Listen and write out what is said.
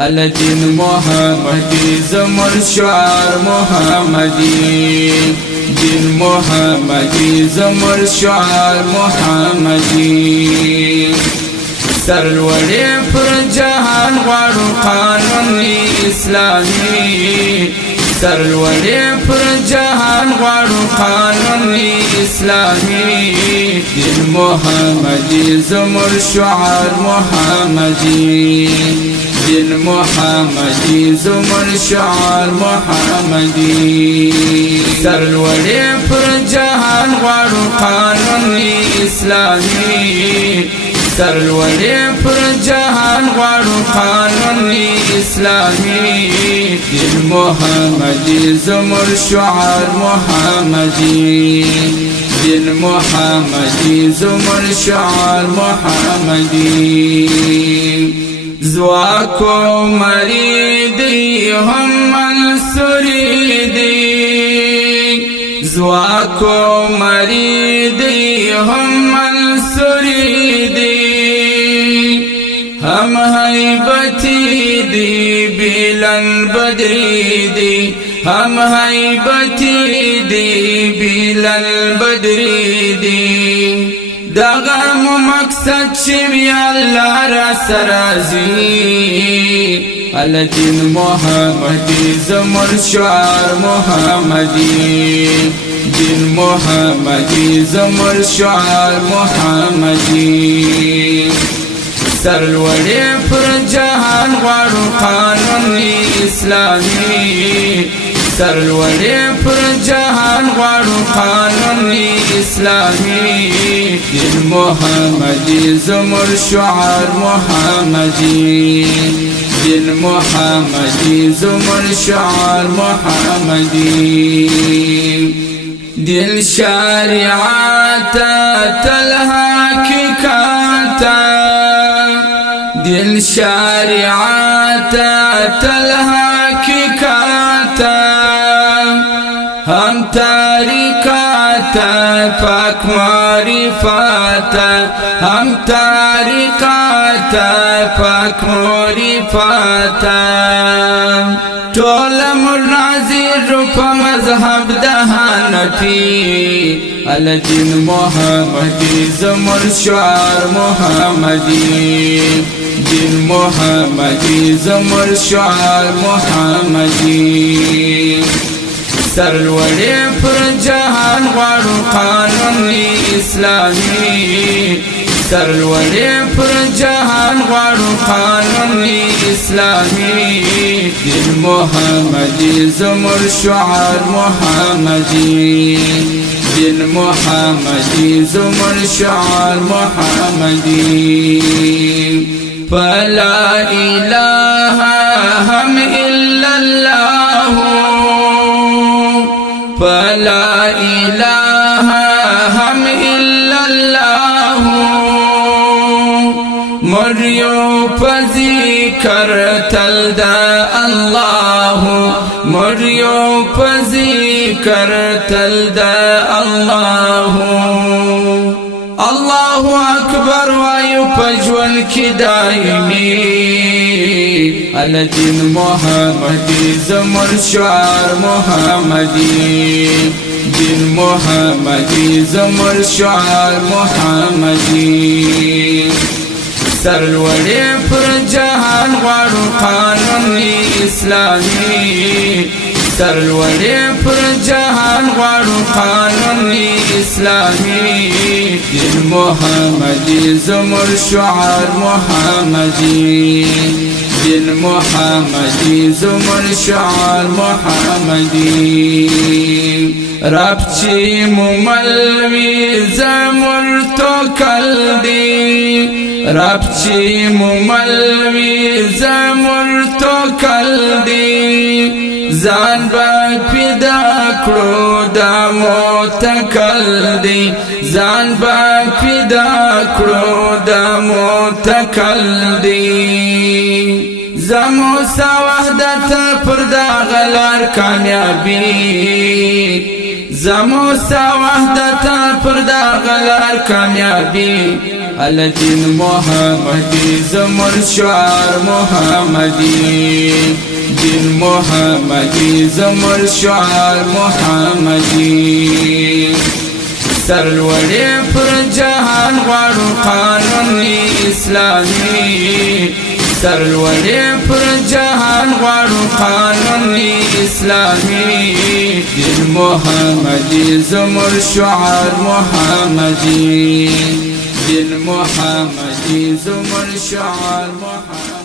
الدین محمدی زمر شعار محمدی دین محمدی زمر شعار محمدی سرلوړی پر جهان غواړو قانون اسلامی سرلوړی پر جهان غواړو قانون اسلامی دین محمدی زمر شعار محمدی دین محمدی زمر شعار محمدی سرلوړی پر جهان غواړو قانون اسلامی سرلوړی پر جهان غواړو قانون اسلامی دین محمدی زمر شعار محمدی دین محمدی زمر شعار محمدی زواکو مریدی هم منصوری دی زواکو مریدی هم منصوری دی هم حیبتی دی بیلن بدری دی هم حیبتی دی بیلن بدری دی دغم مقصد شوی اللہ را سرازی الدین محمدی زمر شعار محمدی دین محمدی زمر شعار محمدی سرلوړی پر جهان غواړو قانون اسلامی سرلوړی پر جهان غواړو قانون اسلامی دین محمدی زمر شعار محمدی دین محمدی زمر شعار محمدی دین شریعت تلها کی کانتا دین شریعت تلها کی کانتا هم تاریکات پاک معرفت هم تاریکات پاک معرفت ټول مناظر په مذهب د حنفي الدین محمدی زمر شعار محمدی دین محمدی زمر شعار محمدی سرلوړی پر جهان غواړو قانون اسلامی سرلوړی پر جهان غواړو قانون اسلامی دین محمدی زمر شعار محمدی دین محمدی زمر شعار محمدی فلا اله هم الا الله فلا اله هم الا الله مریو پذکر تل دا الله مریو پذکر تل دا الله الله اکبر وایو پجول کی دائمی الدین محمدی زمر شعار محمدی دین محمدی زمر شعار محمدی سرلوړی پر جهان غواړو قانون اسلامی سرلوړی پر جهان غواړو قانون اسلامی دین محمدی زمر شعار محمدی دین محمدی زمر شعار محمدی رب چی مملوی زمر تو کل دی رب چی مملوی زمر تو کل دی زان با پیدا کړو دا متکل دی زان با پیدا کړو دا متکل دی زمو سا وحدت پر دا غلار کامیابی زمو سا وحدت پر دا غلار کامیابی الدین محمدی زمر شعار محمدی دین محمدی زمر شعار محمدی سرلوړی پر جهان غواړو قانون اسلامی سرلوړی پر جهان غواړو قانون اسلامی دین محمدی زمر شعار محمدی دین محمدی زمر شعار محمدی